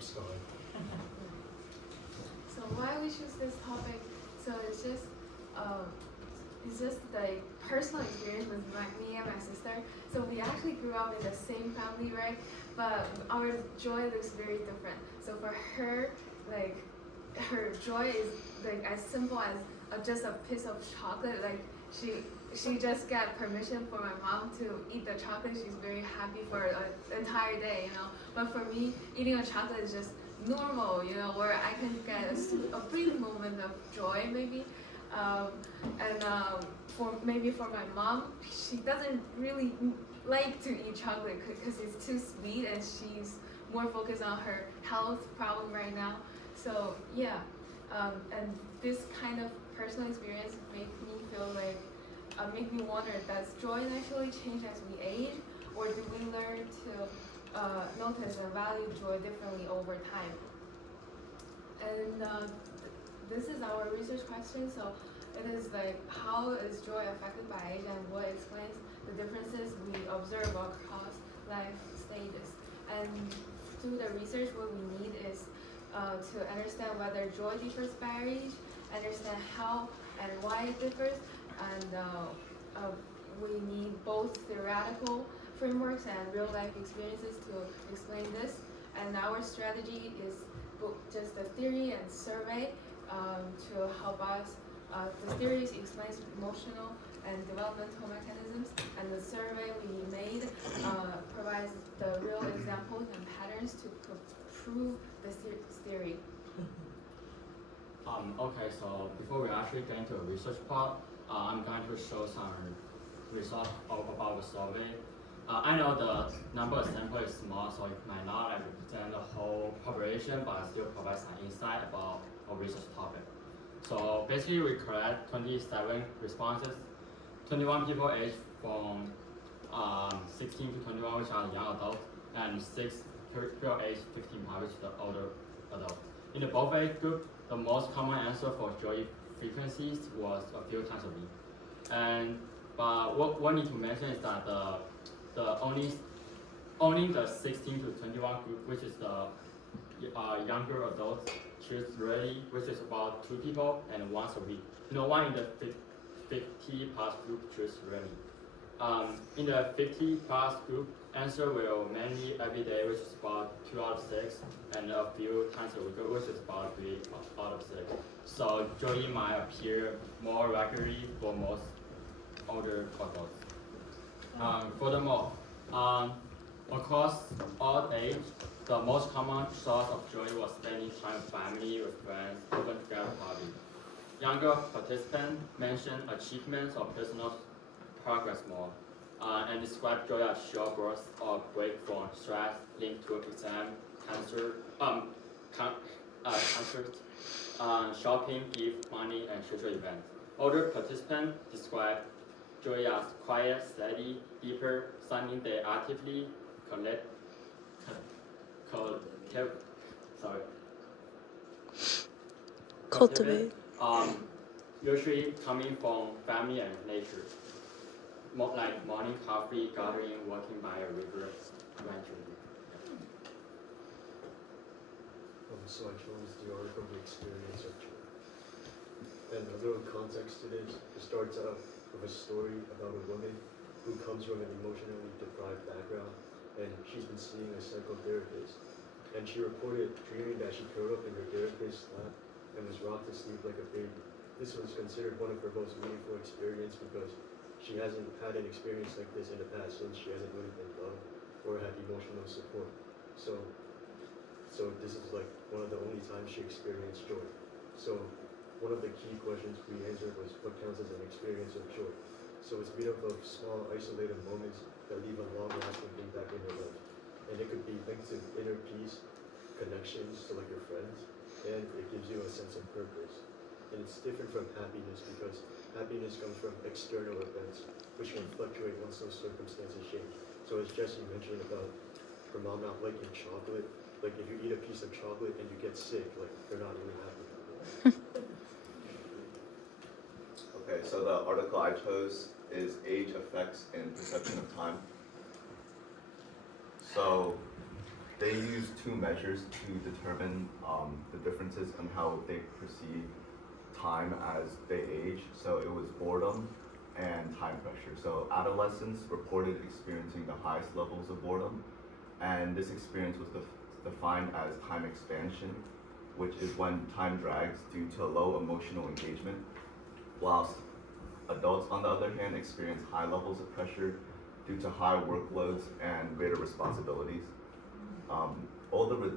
Skye. So why we choose this topic? So it's just like personal experience with me and my sister. So we actually grew up in the same family, right? But our joy looks very different. So for her, like her joy is like as simple as just a piece of chocolate. Like she just got permission for my mom to eat the chocolate. She's very happy for an entire day, you know. But for me, eating a chocolate is just normal, you know, where I can get a brief moment of joy, maybe. Um, and for my mom, she doesn't really like to eat chocolate because it's too sweet, and she's more focused on her health problem right now. So yeah, and this kind of personal experience make me feel like make me wonder, does joy naturally change as we age, or do we learn to notice and value joy differently over time? And this is our research question. So it is like, how is joy affected by age, and what explains the differences we observe across life stages? And through the research, what we need is to understand whether joy differs by age, understand how and why it differs, and we need both theoretical frameworks and real life experiences to explain this. And our strategy is just a theory and survey to help us. The theories explains emotional and developmental mechanisms, and the survey we made provides the real examples and patterns to prove this theory. Okay, so before we actually get into the research part, I'm going to show some results about the survey. I know the number of sample is small, so it might not represent the whole population, but it still provides some insight about our research topic. So basically, we collect 27 responses, 21 people aged from 16 to 21, which are young adults, and 6 people aged 15, which is the older adult. In the both age group, the most common answer for joy frequencies was a few times a week. But what we need to mention is that the only the 16 to 21 group, which is the younger adults, choose really, which is about 2 people and once a week. No one in the 50 plus group choose really. In the 50 plus group, answer will mainly every day, which is about 2 out of 6, and a few times a week, which is about 3 out of 6. So joy might appear more regularly for most older adults. Furthermore, across all age, the most common source of joy was spending time with family, with friends, even together party. Younger participants mentioned achievements or personal progress more, and describe joy as short bursts or break from stress linked to exam, concerts, shopping, gift, money, and social events. Older participants describe joy as quiet, steady, deeper, something they actively cultivate. Usually coming from family and nature. More like morning coffee, gathering, walking by a river, eventually. So I chose the article The Experience of Joy. And a little context to this, it starts out with a story about a woman who comes from an emotionally deprived background, and she's been seeing a psychotherapist. And she reported dreaming that she curled up in her therapist's lap and was rocked to sleep like a baby. This was considered one of her most meaningful experiences because she hasn't had an experience like this in the past, since she hasn't really been loved or had emotional support. So this is like one of the only times she experienced joy. So one of the key questions we answered was, what counts as an experience of joy? So it's made up of small isolated moments that leave a long-lasting impact in your life. And it could be linked to inner peace, connections to like your friends, and it gives you a sense of purpose. And it's different from happiness because happiness comes from external events, which can fluctuate once those circumstances change. So as Jessie mentioned about her mom not liking chocolate, like if you eat a piece of chocolate and you get sick, like they're not really happy. Okay, so the article I chose is Age Effects in Perception of Time. So they use two measures to determine the differences in how they perceive time as they age. So it was boredom and time pressure. So adolescents reported experiencing the highest levels of boredom, and this experience was defined as time expansion, which is when time drags due to low emotional engagement, whilst adults, on the other hand, experience high levels of pressure due to high workloads and greater responsibilities. Older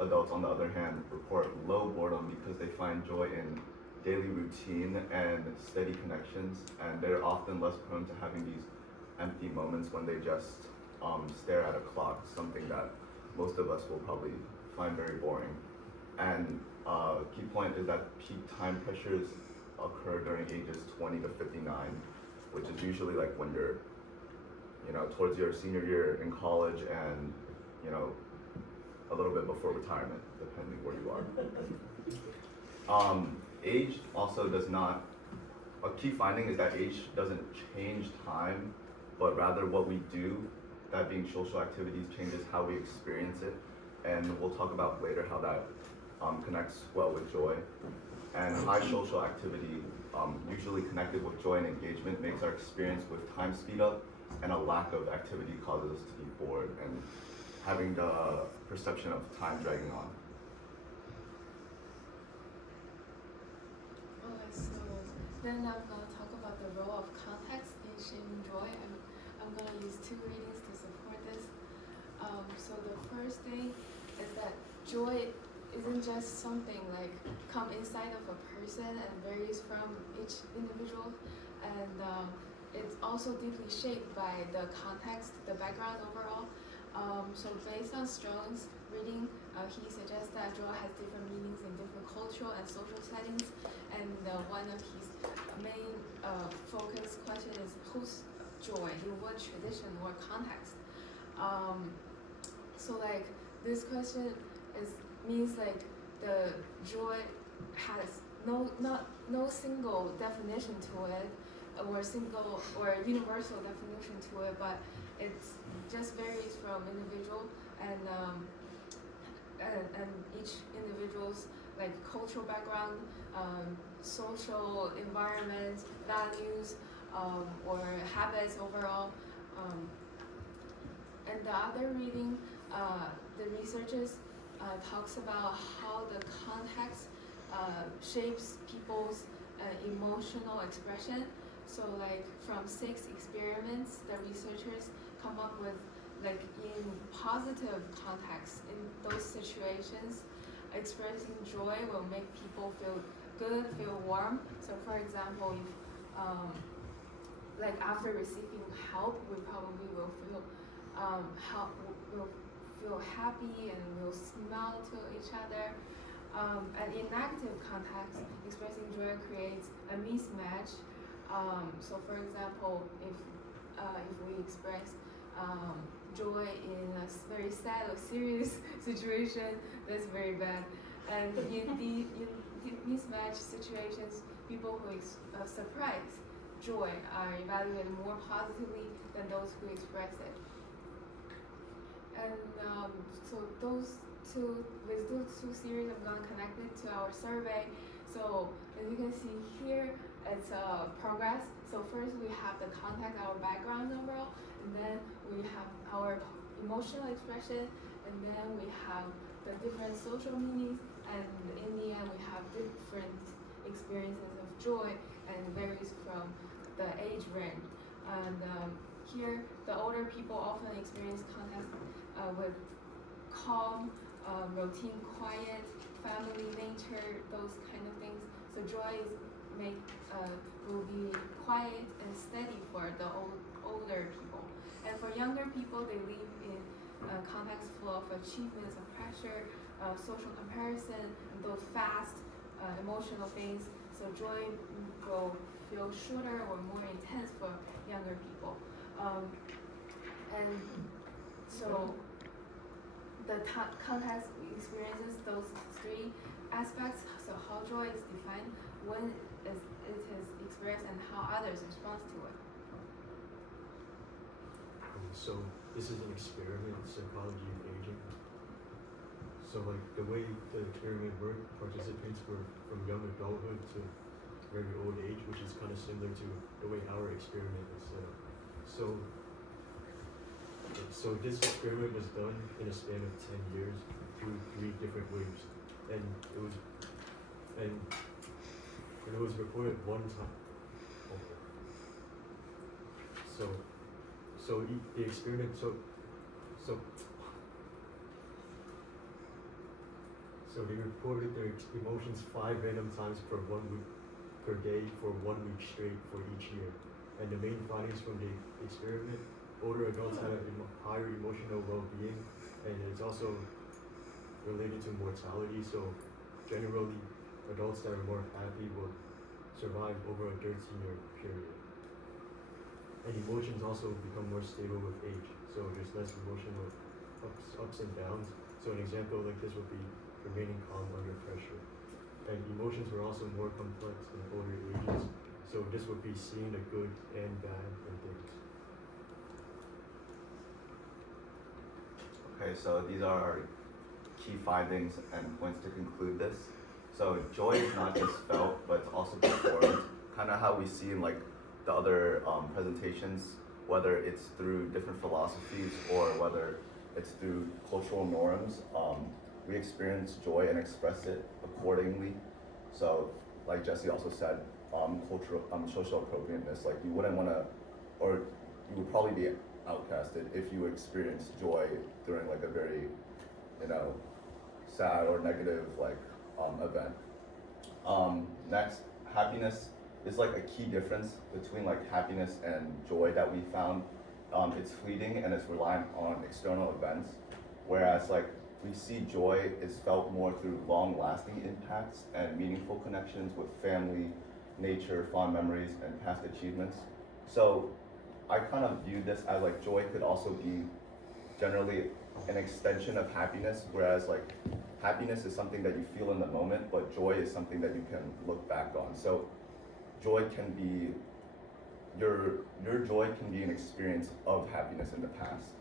adults, on the other hand, report low boredom because they find joy in daily routine and steady connections, and they're often less prone to having these empty moments when they just stare at a clock, something that most of us will probably find very boring. And key point is that peak time pressures occur during ages 20 to 59, which is usually like when you're, towards your senior year in college and, a little bit before retirement, depending where you are. Age also does not, a key finding is that age doesn't change time, but rather what we do, that being social activities, changes how we experience it. And we'll talk about later how that connects well with joy. And high social activity, usually connected with joy and engagement, makes our experience with time speed up, and a lack of activity causes us to be bored and having the perception of time dragging on. Okay, so then I'm gonna talk about the role of context in shaping joy. I'm gonna use two readings to support this. So the first thing is that joy isn't just something like come inside of a person and varies from each individual, and it's also deeply shaped by the context, the background overall. So based on Strong's reading, he suggests that joy has different meanings in different cultural and social settings, and one of his main focus question is whose joy, in what tradition or context. So like this question means like the joy has no single definition to it, or single or universal definition to it, but it just varies from individual and each individual's like cultural background, social environment, values, or habits overall. And the other reading, the researchers talks about how the context shapes people's emotional expression. So like from 6 experiments, the researchers come up with like in positive context, in those situations, expressing joy will make people feel good, feel warm. So for example, if like after receiving help, we probably will feel will feel happy and will smile to each other. And in negative context, expressing joy creates a mismatch. So for example, if we express joy in a very sad or serious situation, that's very bad. And in the mismatch situations, people who surprise joy are evaluated more positively than those who express it. And so with those two series, I'm gonna connect it to our survey. So as you can see here, it's progress. So first we have the context, our background overall, and then we have our emotional expression, and then we have the different social meanings, and in the end we have different experiences of joy, and it varies from the age range. And here, the older people often experience context with calm, routine, quiet, family, nature, those kind of things. So joy will be quiet and steady for the older people. And for younger people, they live in a context full of achievements and pressure, social comparison, and those fast emotional things. So joy will feel shorter or more intense for younger people. And so the context experiences those 3 aspects. So how joy is defined, when it is expressed, and how others respond to it. So this is an experiment in psychology of aging. So like the way the experiment worked, participants were from young adulthood to very old age, which is kind of similar to the way our experiment is set up. So this experiment was done in a span of 10 years through 3 different waves, and it was reported one time. The experiment so they reported their emotions 5 random times per 1 week per day for 1 week straight for each year. And the main findings from the experiment: older adults had a higher emotional well-being, and it's also related to mortality. So generally, adults that are more happy will survive over a 13-year period. And emotions also become more stable with age. So there's less emotional ups and downs. So an example like this would be remaining calm under pressure. And emotions were also more complex in older ages. So this would be seeing the good and bad in things. Okay, so these are our key findings and points to conclude this. So joy is not just felt, but it's also performed. Kind of how we see in like the other presentations, whether it's through different philosophies or whether it's through cultural norms. We experience joy and express it accordingly. So, like Jessie also said, cultural, social appropriateness. Like you wouldn't want to, or you would probably be outcasted if you experience joy during like a very, sad or negative event. Next, happiness is like a key difference between like happiness and joy that we found. It's fleeting and it's reliant on external events, whereas like we see joy is felt more through long-lasting impacts and meaningful connections with family, nature, fond memories, and past achievements. So I kind of view this as like joy could also be generally an extension of happiness, whereas like happiness is something that you feel in the moment, but joy is something that you can look back on. So joy can be, your joy can be an experience of happiness in the past.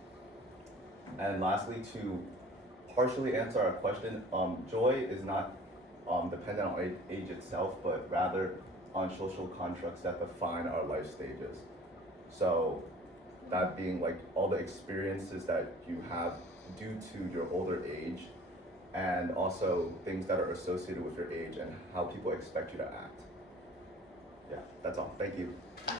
And lastly, to partially answer our question, joy is not dependent on age itself, but rather on social constructs that define our life stages. So that being like all the experiences that you have due to your older age, and also things that are associated with your age and how people expect you to act. Yeah, that's all. Thank you.